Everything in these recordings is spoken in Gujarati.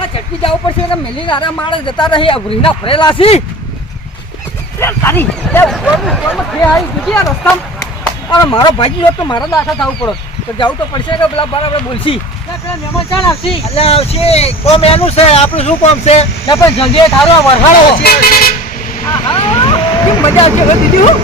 ના ચટકી જવું પડશે એટલે મેલી નાના માણસ જતા રહી અઘરીના ફરેલા છી. તારી રસ્તામાં. અરે મારો ભાજી હોત તો મારે દાખા થવું પડે તો જવું તો પડશે કે પેલા બરાબર બોલશી. મહેમાન ચાલ આવશી. એટલે આવશે. કોમ એનું છે આપણું શું કોમ છે? ને પણ જલ્દી આ વરસાડો મજા આવશે દીદી હું?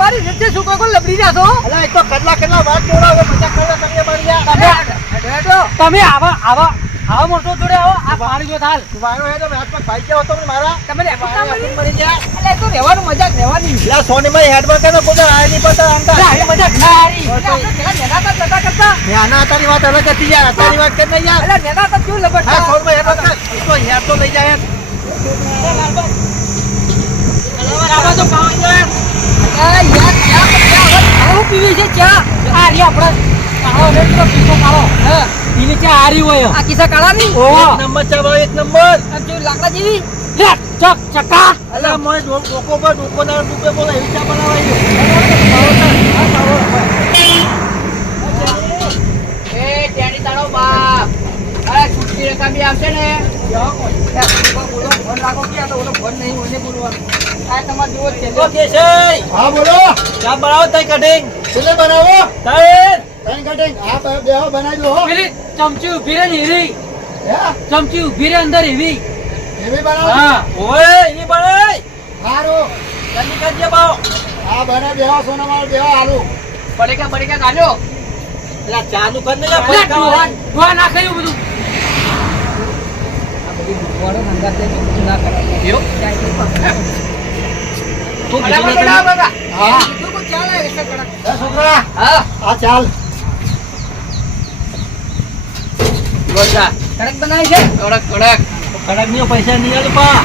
તમારી રીતે શું કોઈ કોઈ લબડી રહ્યા છો? એટલે એક તો કેટલા કેટલા વાત જોડાવો મજાક કરવા તમે મારી યાર. તમે હેડો. તમે આવા આવા આવા મોટો જોડે આવો આ પાણી જો થાલ. વાયો હે તો હાથમાં ભાઈ જાવ તો મારા. તમે વાયો મરી ગયા. એટલે તો રહેવાનું મજાક રહેવાની. એટલે સોની માં હેડમાં કે પોતા આય નહીં પતા આમતા આ મજાક ના આરી આપણે પેલા નેના હતા કરતા. કરતા આના તારી વાત અલગ હતી યાર તારી વાત કર નહીં યાર? અલે નેના ક્યું કેવું હા સોનમાં હેડમાં કર તો હેડ તો લઈ જાય આવા તો પાણી જો અલે યાર ચા તો ચા હવે ખાવું પીવી છે ચા. આ રી આપણે. કાળો રેડ તો પીસો કાળો. હા. ઈ નીચે હારી હોય. આ કિસ્સા કાળાની? ઓ. એક નંબર ચા ભાઈ એક નંબર. આમ જેવું લાકડા જેવી? ચક ચકા. અલા મોય ડોકો પર ડોકો ના ડૂબે બોલે એવી ચા બનાવાય એ ટેણી તારો બાપ. અરે છૂટકી રકાબી આવશે ને? બોલો ફોન લાગો કે આ તો ઓલો ફોન નહીં ઓને બોલવાનું. આ તમારે જોવો છે. ઓકે છે હા બોલો. ચા બનાવો તઈ કટિંગ બનાવો. તઈ તઈ કટિંગ હા બે- બનાવી દો પેલી ચમચી ઊભી રે ને ચમચી ઊભી અંદર એવી. એવી બનાવો. હા. ઓય એની બનાય હારું. જલ્દી કરજે બાવ હા બને બેહો સોના માર બેહો આલુ પડેકા પડેકા કાઢો. એલા ચા નું કર ને લા ખાયું બધું. આ ના કરાય. તું કીધું બગડા, હા. કીધું કે ચાલે એટલે કડક. એ છોકરા. હા. ચાલ. ગોળદા. કડક બનાવી છે? કડક કડક. કડકની પૈસા નહીં આલું પા.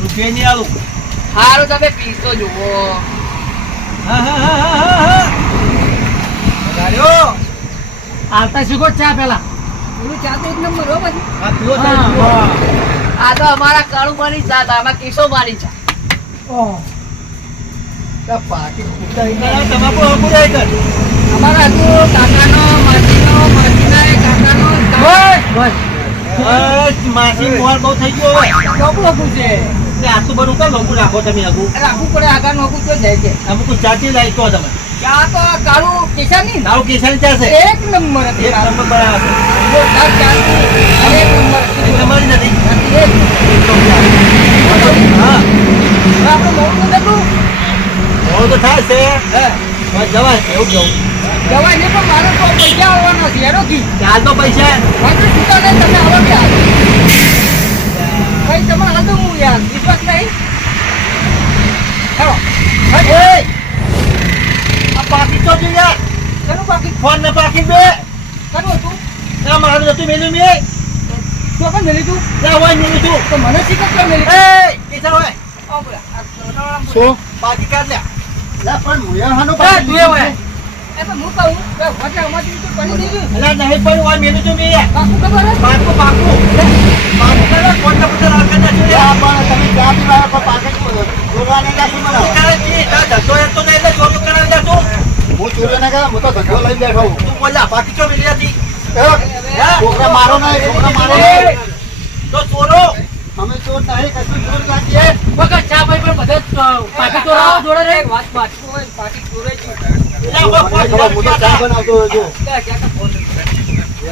રૂપિયા નહીં આલું. હારું તમે પીસો જુઓ. આવતા શીખો ચા પેલા? પેલું ચા તો એક નંબર હો પછી આ તો અમારા કાળુ માની ચા હતા આમાં ચા આ પાકી તમાકુ હકું કર. અમારા હજુ કાકાનો માસીનો માસીના એ કાકાનો બસ. બસ, માસી મોર બહુ થઈ ગયો હવે. ચોપડો છે. એટલે આટલું બધું કેમ હકું રાખો તમે હકું? રાખવું પડે આગળ નોકું તો જાય છે. અમુક ચાચી તો તમે. ચા તો કાળુ કિસાની તારું કિસાન ચા છે. એક નંબર એક નંબર બરાબર. ચા હતી. એક નંબર હતી. નથી. તો હે જવાય એવું જવું જવાય નહીં પણ મારે તો પૈસા આવવાના છે ચાલ તો પૈસા વાંધો નહીં તમે આવો યાર ભાઈ તમારે હાથું હું યાર વિશ્વાસ નહીં હેડો એ! આ પાકી તો જો યાર બાકી ફોન ને પાકી દે કરવું હતું ના મારું નતું મેલ્યું મેં તો પણ મેલી તું? ના હોય મેલી તું. તો મને શીખત કે મેલી એ કેસર હોય. ઓ બોલા. આ સોનાવાળા શું? પાકી કાઢ લે. લા પણ મુયાહાનું એ, તું એ હોય. એ તો હું કહું કે વચ્ચે અમારી તું પડી ગયું અલા નહીં પણ હોય મેલી તું મેં બાપુ ખબર? પાકું પાકું. પાકું કરે કોણ તો પછી રાખે ના છે આ પણ તમે ચા પીવા પર પાકે જોવાને જાતું મને. કરે છે? તો ધંધો એ તો નહીં તો ચોરી કરે તો. હું ચોરી ના કરા હું તો ધંધો લઈ બેઠો હું તું બોલ્યા બાકી મારો ના છોકરા મારો તો ચોરો અમે ચોર નહીં કશું ચોર લાગીએ વગર ચા ભાઈ પણ બધે પાકી તો રાવ જોડે રે. વાત વાત. પાકી ચોરે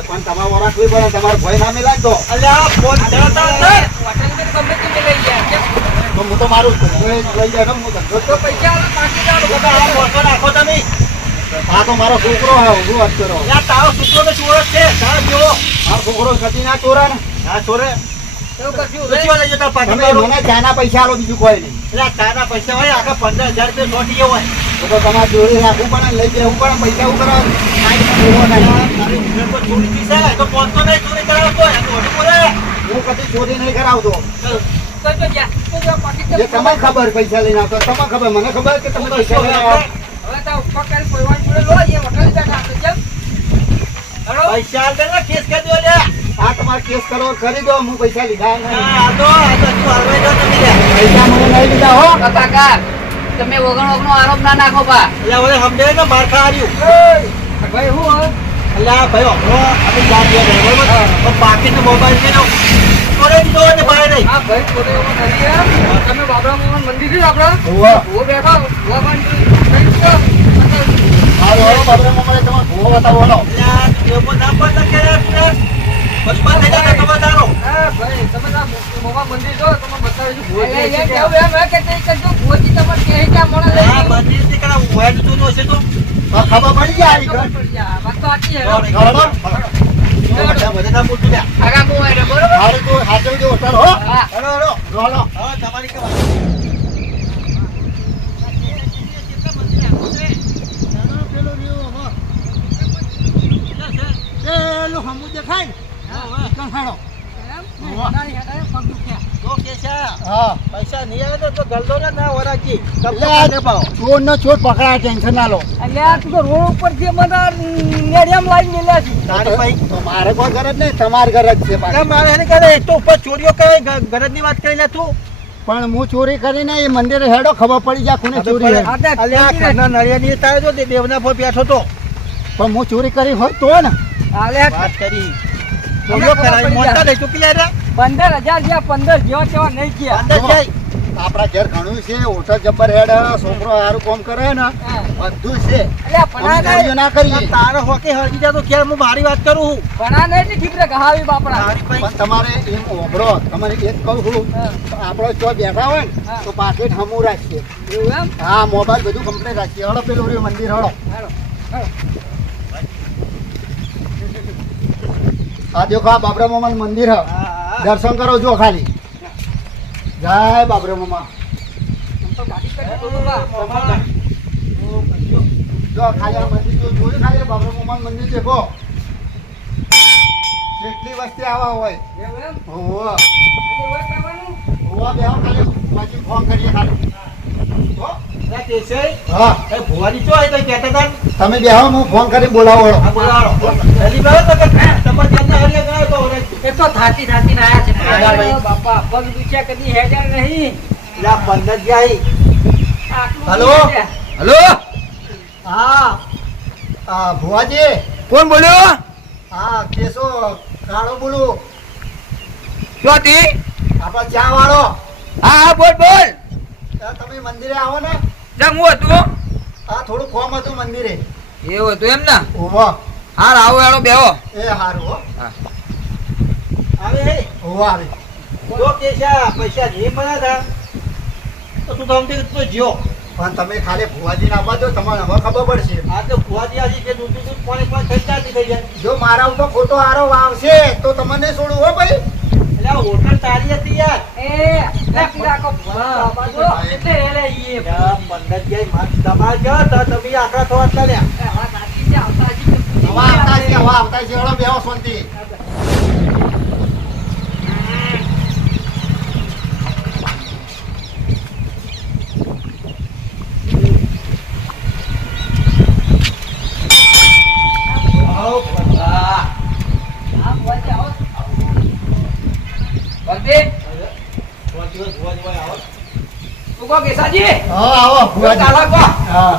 પણ તમારો વરાક કોઈ પણ તમારો ભય ના મિલાય તો અલ્યા ફોન ચલાવતા અંદર હોટલ કે ગમે તે લઈ તો હું તો મારું લઈ જાય હું ધંધો તો પૈસા નાખો તમે. આ તો મારો છોકરો હે હું વાત કરો. તારો છોકરો તો છે. તારો જેવો મારો છોકરો કદી ના ચોરે ને? ના ચોરે? તમારે ખબર પૈસા લઈને આવતો તમને ખબર મને ખબર કે તમે પૈસા પૈસા આલ દેને કેસ કરી દો લે આ તમારે કેસ કરો કરી દો હું પૈસા લીધા નહીં. આ તો આ તો તું હાલવાઈ દો તમે પૈસા મને નહીં લીધા હો. કાકા તમે ઓગણ ઓગણો આરોપ ના નાખો બા. એટલે હવે સમજાય ને માર ખાવાનું ભાઈ હું એટલે ભાઈ હમણો અમે બરોબર? પણ બાકીનો મોબાઈલ છે ને ચોરે દીધો હોય ને બહાર નહીં. આ ભાઈ પોતે એવો નથી એમ. તમે બાબરા મોહન મંદિર છે આપડા હોવે. હું બેઠો હું પણ કઈ તો હાલો, હાલો, બાબરા મામાને તમારે ભૂવો બતાવો, હાલો. તમારે કહે કે આ મોણા લઈ આ ગયું. મંદિરથી કરા ઊભા જતું ન હશે તો? હા, ખબર પડી જાય આ ખબર ઈ પડી જાય. આ વાત તો સાચી હે. ઘર. હાલો, હાલો. બધા બધાના મૂળ લ્યા. આગા બહુ હોય રે, બરોબર? હારું તો હાચવજો, ચાલો, હો. હા. હાલો, હાલો. હાલો. હા, તમારી કેવા? પેલું હમું દેખાય ને? ત્યાં હાલો. એમ? નાની હેઠળ પગ દુખ્યા. તો કે છે, હા, પૈસા નહીં આવે તો ગલદો ને ના વરાજી. ચોર નો ચોર પકડાય ટેન્શન ના લો. આ તું તો રોડ ઉપર જે મને નેડિયામ લાઈન મેલ્યા છે. તારી ભાઈ મારે કોઈ ગરજ નહીં તમારી ગરજ છે પાછી. મારે એને કરે તો ઉપર ચોરીઓ કરે ગ- ગરજની વાત કરી લે તું. પણ હું ચોરી કરીને એ મંદિરે હેડો ખબર પડી જાય કોને ચોરી અલ્યા, આ ઘરના નળિયાની તારે જો દેવના પર બેઠો તો. પણ હું ચોરી કરી હોય તો ને. હાલે વાત કરી. પંદર હજાર જ્યાં પંદર જેવા તેવા નહીં ગયા અંદર જાય. આપણા ઘેર ઘણું છે ઓછા જબ્બર હેડ છોકરો સારું કામ કરે ને હા. બધું છે. ના કરીએ. તારો હોકે હળગી જાય તો ક્યારે હું મારી વાત કરું છું. પણ આ નહીં ઠીક રે ગહાવી બાપડા. પણ તમારે એમ ઓભરો તમારે એક કહું છું આપણો જો બેઠા હોય ને હા. તો પાકેટ હમું રાખીએ. એવું એમ? હા મોબાઈલ બધું કમ્પ્લેટ રાખીએ. હળો પેલું મંદિર હળો. આ દેખો આ બાબરા મામા મંદિર હ. દર્શન કરો જો ખાલી. જય બાબરા મામા બા. જો ખાલી આ મંદિર જો જોયું ખાલી બાબરા મામા મંદિર દેખો. કેટલી વસ્તી આવા હોય. હોવો. બેહો ખાલી પછી ફોન કરીએ ખાલી. હો? હા. એ ભુવાની ચો કહેતા તમે બેહો હું ફોન કરી બોલાવો બોલાવો. જલ્દી બોલાવો તો કે તમારે જેમને હરિયા ગાય તો ઓળખ. એ તો થાતી થાતી ના આયા છે. હા, બાપા પગ દુખ્યા કદી હેડ્યા નહીં. લા પંદર જાય. હલો? હલો? હા. આ ભુવાજી? કોણ બોલ્યો? હા કેસો કાળો બોલું. ચોથી આપણા ચા વાળો હા હા બોલ બોલ. તમે મંદિરે આવો ને. જમવું હતું? હા થોડું ફોર્મ હતું મંદિરે. એવું હતું એમ ને? ઓહો હાર આવો હેડો બેહો. એ હારું હો. આવે હે. આવે. જો કેશવ, પૈસા નહીં મળ્યા તા, તો તું તો સમજી જ્યો. પણ તમે ખાલી ભુવાજીને આવવા દો તમારે હવે ખબર પડશે. આ તો ભુવાજી આજે જે દૂધ દૂધ પાણી પાણી થઈ થઈ જાય. જો મારા ઉપર ખોટો આરો આવશે તો તમને છોડું હો ભાઈ. એટલે આ હોટલ તારી હતી યાર. એ રાખી રાખો. એટલે હેલે ઈ પંદર ગયા માર દબાણ ગયા તા તમે આખા થવા ચાલ્યા હવે નાખી છે, આવતા હજી હવે આવતા છે હવે આવતા છે બેહો શાંતિ આવો ભલા. આ ભુવાજી આવો. આવો. તું કહો કેસાજી. હા આવો તું ભુવાજી ચાલો કહો હા.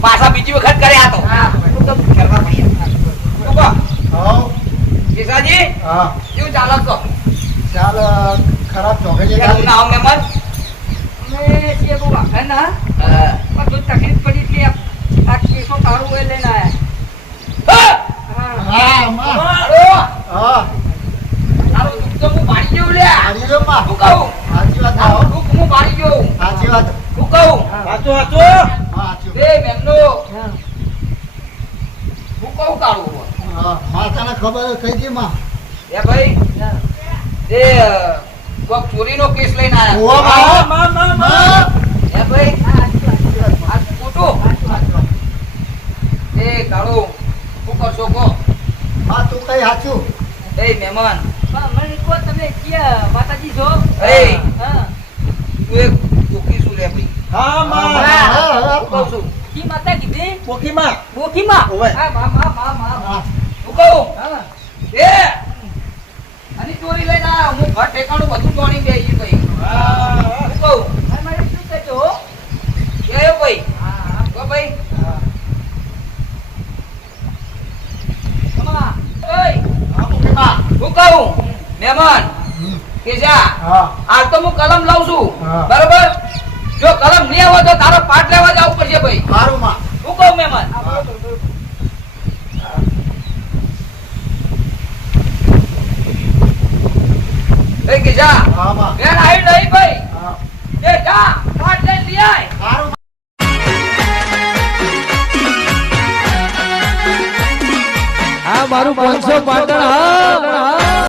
પાછા બીજી વખત કર્યા તો. હા. તું તો કરવા પડ્યા તું કહો હા. કેસાજી હા. કેવું ચાલો કહો ચાલ ખરાબ ચોકડી કેવું ના આવો મહેમાન અમે છીએ બહુ વાંખા ના? પણ થોડી તકલીફ પડી એટલે આ- આ કેસો કાઢું લઈને આયા. હા. હા. હા માં મારો. હા. તારું દુઃખ તો હું પાડી ગયો લ્યા હારી જો માં. તું કહું. સાચી વાત આવો દુઃખ હું પાડી ગયો સાચી વાત. તું કહું. વાંચો, વાંચો. હા સાચું મેમનો હું. કહું કાઢું હા માતાને ખબર કઈ દી માં. એ ભાઈ એ કોક ચોરીનો કેસ લઈને ઓવા આયા માં. માં, માં, માં. એ ભાઈ હા, સાચી આ ખોટું. એ કાળું શું કરશો કો હા તું કઈ સાચું? એ મહેમાન. હા, મને કહો તમે ક્યાં માતાજી છો? એ. હા. તું એક ચોકી શું લે ભાઈ. હા, માં. હા, હા, કહું છું. કી માતા કીધી પોકીમાં. બોકીમાં ઓવે. હા મા મા મા મા હા. કહું? હા. એ. આની ચોરી લઈને આયા. હું ઘર ઠેકાણું બધું જાણી ગઈ. ભાઈ હા, હું કહું? આ મારી કહું મહેમાન કે જા? હા. હાલ તો હું કલમ લઉં છું. બરોબર? જો કલમ નહીં હોય તો તારો પાઠ લેવા જવું પડશે ભાઈ. મારું માં હું. કહું મહેમાન હા માં બેન આવી નહીં ભાઈ. હા. એ જા પાઠ લઈને લઈ આય. સારું મારું પાંચસો પાંચ